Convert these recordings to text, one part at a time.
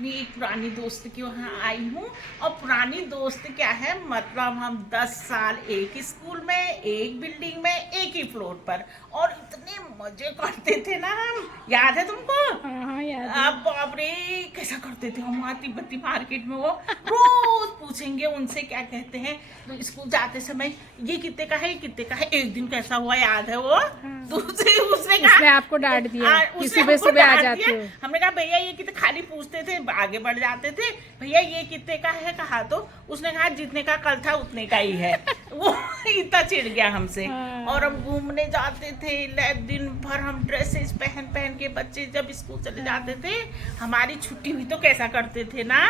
अपनी एक पुरानी दोस्त के वहाँ आई हूँ। और पुरानी दोस्त क्या है, मतलब हम 10 साल एक ही स्कूल में, एक बिल्डिंग में, एक ही फ्लोर पर, और इतने मजे करते थे ना हम। याद है तुमको? हाँ याद है। अब बाप रे कैसा करते थे हम वहाँ तिब्बती मार्केट में। वो रोज पूछेंगे उनसे क्या कहते हैं, तो स्कूल जाते समय ये कितने का है, ये कितने का है। एक दिन कैसा हुआ याद है वो, दूसरे उसने कहा, उसने आपको डांट दिया कि उसने सुबह हमको सुबह आ डांट जाते दिया। हो। हमने कहा भैया ये कितने, खाली पूछते थे, आगे बढ़ जाते थे, भैया ये कितने का है, कहा तो उसने कहा जितने का कल था उतने का ही है। वो इतना चिढ़ गया हमसे। हाँ। और हम घूमने जाते थे, दिन भर हम ड्रेसेस पहन पहन के, बच्चे जब स्कूल चले जाते थे, हमारी छुट्टी हुई तो कैसा करते थे ना,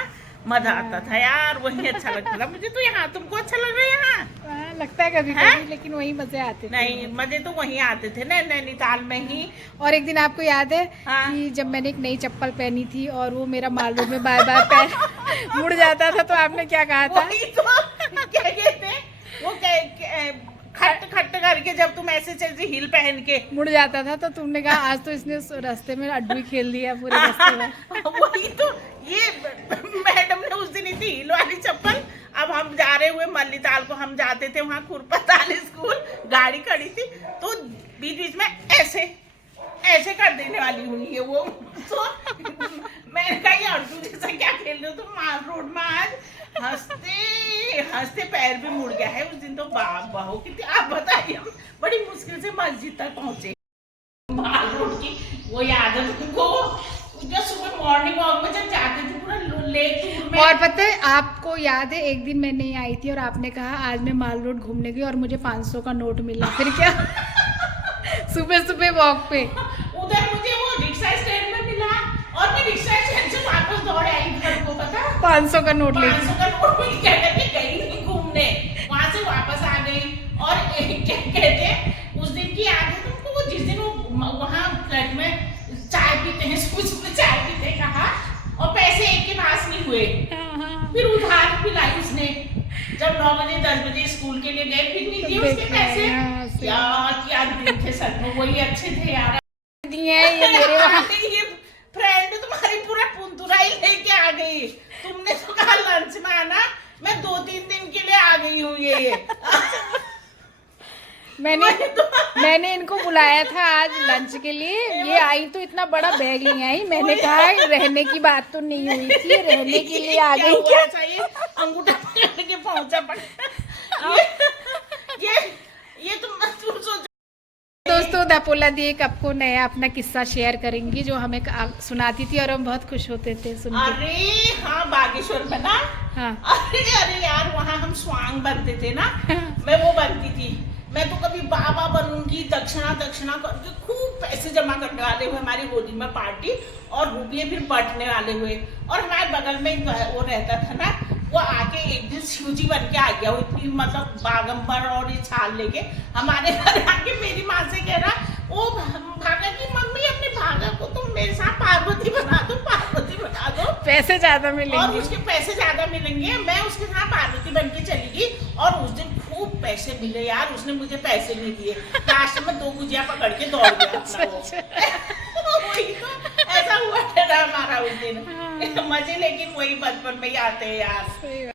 मजा आता था यार। वही अच्छा लगता था मुझे तो। यहाँ तुमको अच्छा लग रहा है यहाँ? हाँ, लगता है कभी कभी, लेकिन वही मजे आते थे। नहीं, मजे तो वहीं आते थे ना, नैनीताल में ही। और एक दिन आपको याद है हाँ। कि जब मैंने एक नई चप्पल पहनी थी और वो मेरा माल रोड में बार बार पैर मुड़ जाता था, तो आपने क्या कहा था? वही तो क्या कहते हैं वो, खट खट करके जब तुम ऐसे चलती हील पहन के मुड़ जाता था, तो तुमने कहा आज तो इसने रास्ते में अड्डू ही खेल दिया पूरे रास्ते में। वही तो, ये मैडम ने उस दिन इतनी हील वाली चप्पल। अब हम जा रहे हुए मल्लीताल को, हम जाते थे वहाँ खुरपताल स्कूल, गाड़ी खड़ी थी, तो बीच बीच में ऐसे ऐसे कर देने वाली हुई है वो। तो मैंने कहा ये अड्डू जैसा क्या खेल रहे हो तुम माल रोड में आज। हंसते हंसते पैर भी मुड़ गया है उस दिन तो। बाप बहू कितनी, आप बताइए, हम बड़ी मुश्किल से मस्जिद तक पहुंचे। माल रोड की वो याद है तुमको, जब सुबह मॉर्निंग वॉक में जब जाते थे पूरा लेक टूर में। और पता है आपको याद है, एक दिन मैं नहीं आई थी और आपने कहा आज मैं माल रोड घूमने गई और मुझे 500 का नोट मिला। फिर क्या? सुबह सुबह वॉक पे उधर मुझे वो रिक्शा स्टैंड में मिला, और मैं रिक्शा स्टैंड से वापस दौड़े आई घर को। पता 500 का नोट ले 500 का नोट में क्या करके गई नहीं घूमने, वहां से वापस आ गई। और क्या कहते हैं, उस दिन की याद है तुमको, वो जिस दिन वो वहाँ फ्लैट में चाय पीते हैं, सुबह चाय पीते कहा, और पैसे एक के पास नहीं हुए। फिर उधार पिलाई उसने, जब 9 बजे 10 बजे स्कूल के लिए गए, फिर नहीं दिए उसके पैसे। यार क्या दिन थे सच में, वही अच्छे थे यार। दिए ये मेरे वहाँ। ये फ्रेंड तुम्हारी पूरा पुंतुरा ही लेके आ गई। तुमने तो कहा लंच में आना, मैं 2-3 दिन के लिए आ गई हूँ। ये मैंने इनको बुलाया था आज लंच के लिए, ये आई तो इतना बड़ा बैग नहीं आई। मैंने कहा रहने की बात तो नहीं हुई थी, रहने के लिए आ गई क्या? चाहिए अंगूठा पकड़ के पहुंचा ये तुम सोचो। दोस्तों दापोला दी एक आपको नया अपना किस्सा शेयर करेंगी जो हमें सुनाती थी और हम बहुत खुश होते थे सुन के। अरे हाँ, बागेश्वर में ना। हाँ। अरे यार, वहाँ हम स्वांग बनते थे ना। मैं वो बनती थी। मैं तो कभी बाबा बनूंगी, दक्षिणा दक्षिणा करके खूब पैसे जमा करने वाले हुए हमारी होली में पार्टी, और रुपये फिर बांटने वाले हुए। और हमारे बगल में वो रहता था ना, वो आके एक दिन शिवजी बन के आ गया, वो इतनी मतलब बागंबर और ये छाल लेके हमारे घर आके मेरी माँ से कह रहा, ओ भागा की मम्मी अपने भागा को तुम मेरे साथ पार्वती बना दो, पार्वती बना दो, पैसे ज्यादा मिलेंगे। और उसके पैसे ज्यादा मिलेंगे। मैं उसके साथ पार्वती बन के चली गई, और उस दिन खूब पैसे मिले यार। उसने मुझे पैसे नहीं दिए, लास्ट में 2 गुजिया पकड़ के दौड़ गया अपना वो। वही तो ऐसा हुआ था हमारा उस दिन। मजे लेकिन वही बचपन में ही आते हैं यार।